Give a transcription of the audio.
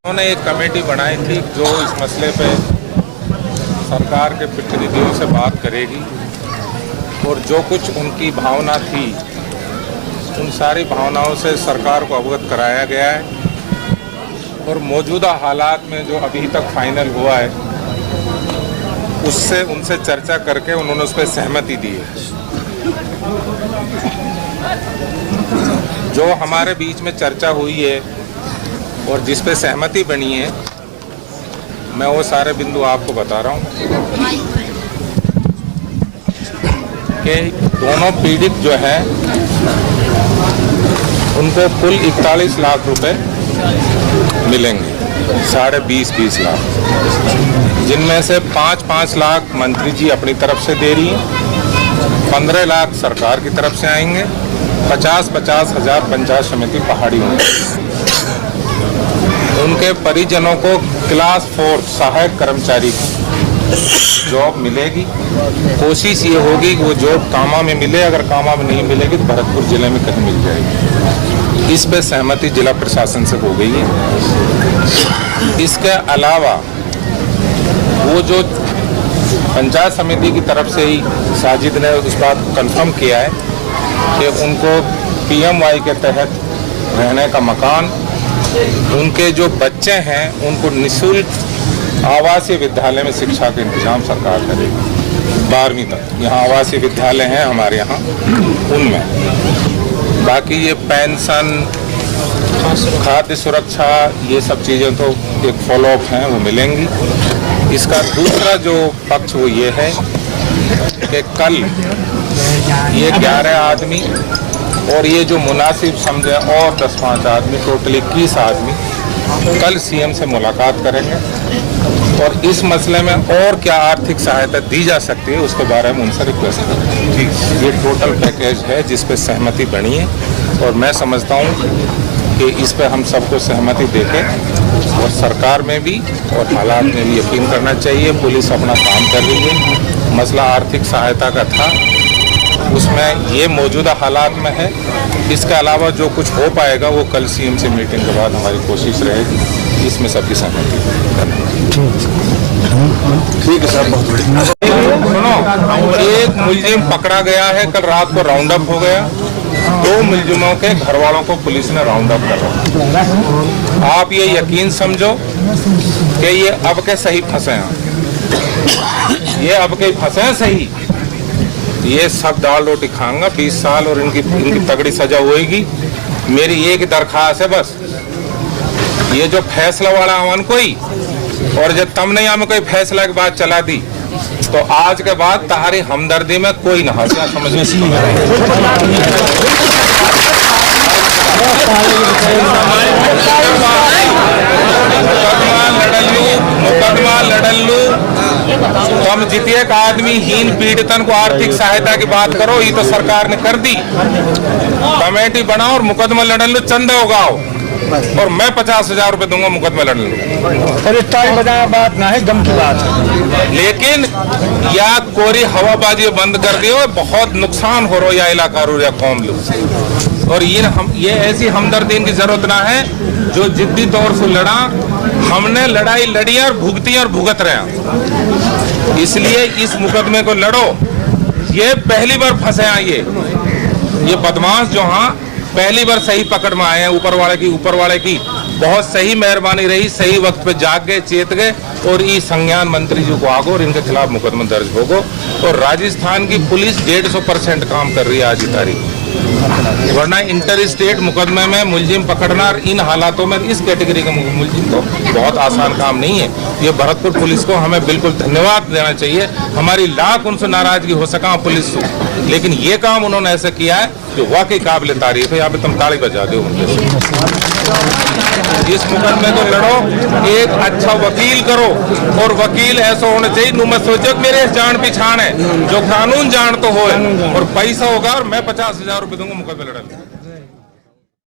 उन्होंने एक कमेटी बनाई थी जो इस मसले पे सरकार के प्रतिनिधियों से बात करेगी और जो कुछ उनकी भावना थी उन सारी भावनाओं से सरकार को अवगत कराया गया है और मौजूदा हालात में जो अभी तक फाइनल हुआ है उससे उनसे चर्चा करके उन्होंने उस पर सहमति दी है। जो हमारे बीच में चर्चा हुई है और जिस पे सहमति बनी है मैं वो सारे बिंदु आपको बता रहा हूँ कि दोनों पीड़ित जो है उनको कुल 41 लाख रुपए मिलेंगे, 20.5 लाख, जिनमें से 5-5 लाख मंत्री जी अपनी तरफ से दे रही हैं, 15 लाख सरकार की तरफ से आएंगे, 50-50 हजार पंचायत समिति पहाड़ी होंगे। उनके परिजनों को क्लास 4 सहायक कर्मचारी की जॉब मिलेगी। कोशिश ये होगी कि वो जॉब कामा में मिले, अगर कामा में नहीं मिलेगी तो भरतपुर जिले में कहीं मिल जाएगी। इस पे सहमति जिला प्रशासन से हो गई है। इसके अलावा वो जो पंचायत समिति की तरफ से ही साजिद ने उस बात को कन्फर्म किया है कि उनको PMY के तहत रहने का मकान, उनके जो बच्चे हैं उनको निःशुल्क आवासीय विद्यालय में शिक्षा का इंतजाम सरकार करेगी 12वीं तक। यहाँ आवासीय विद्यालय हैं हमारे यहाँ, उनमें बाकी ये पेंशन, खाद्य सुरक्षा, ये सब चीज़ें तो एक फॉलोअप हैं, वो मिलेंगी। इसका दूसरा जो पक्ष वो ये है कि कल ये 11 आदमी और ये जो मुनासिब समझे और 10-5 आदमी, टोटल 21 आदमी कल CM से मुलाकात करेंगे और इस मसले में और क्या आर्थिक सहायता दी जा सकती है उसके बारे में उनसे रिक्वेस्ट करेंगे। ठीक, ये टोटल पैकेज है जिस पे सहमति बनी है और मैं समझता हूँ कि इस पे हम सबको सहमति देके और सरकार में भी और हालात में भी यकीन करना चाहिए। पुलिस अपना काम कर रही है। मसला आर्थिक सहायता का था, उसमें ये मौजूदा हालात में है। इसके अलावा जो कुछ हो पाएगा वो कल CM से मीटिंग के बाद हमारी कोशिश रहेगी, इसमें सबकी सहमति। ठीक है सर, बहुत बढ़िया। सुनो, एक मुलजिम पकड़ा गया है, कल रात को राउंड अप हो गया। 2 मुलजिमों के घर वालों को पुलिस ने राउंड अप कर रहा। आप ये यकीन समझो कि ये अब के सही फंसे हैं, ये अब के फंसे हैं सही। ये सब दाल रोटी खाऊंगा 20 साल और इनकी तगड़ी सजा होएगी। मेरी एक दरखास्त है बस, ये जो फैसला वाला अमन कोई और जब तुमने यहाँ में कोई फैसला की बात चला दी तो आज के बाद तुम्हारी हमदर्दी में कोई ना हंसा, समझ में मुकदमा लड़लू तुम जितिए का आदमी हीन पीड़ितन को आर्थिक सहायता की बात करो, ये तो सरकार ने कर दी। कमेटी बनाओ और मुकदमा लड़ लो, चंदा उगाओ और मैं 50,000 रुपए दूंगा, मुकदमा लड़ लो। बात ना है, गम की बात है। लेकिन या कोरी हवाबाजी बंद कर दियो, बहुत नुकसान हो रहा है या इलाका या कौम लोग। और ये ऐसी हमदर्दी की जरूरत ना है जो जिद्दी तौर से लड़ा। हमने लड़ाई लड़ी और भुगती और भुगत रहे, इसलिए इस मुकदमे को लड़ो। ये पहली बार फंसे हैं ये बदमाश जो हाँ पहली बार सही पकड़ में आए हैं। ऊपर वाले की बहुत सही मेहरबानी रही, सही वक्त पे जाग गए, चेत गए और ये संज्ञान मंत्री जी को आगो और इनके खिलाफ मुकदमा दर्ज होगो। और राजस्थान की पुलिस 150% काम कर रही है आज की तारीख, वरना इंटर स्टेट मुकदमे में मुलजिम पकड़ना इन हालातों में इस कैटेगरी के मुलजिम को बहुत आसान काम नहीं है। ये भरतपुर पुलिस को हमें बिल्कुल धन्यवाद देना चाहिए। हमारी लाख उनसे नाराजगी हो सका पुलिस से, लेकिन ये काम उन्होंने ऐसा किया है जो वाकई काबिल तारीफ है। यहाँ पे तुम ताली बजा दो उनके। इस मुकदमे को लड़ो, एक अच्छा वकील करो और वकील ऐसा होना चाहिए नु मत सोचो मेरे जान पहचान है, जो कानून जान तो हो और पैसा होगा और मैं 50,000 रुपए दूंगा मुकदमा लड़ा।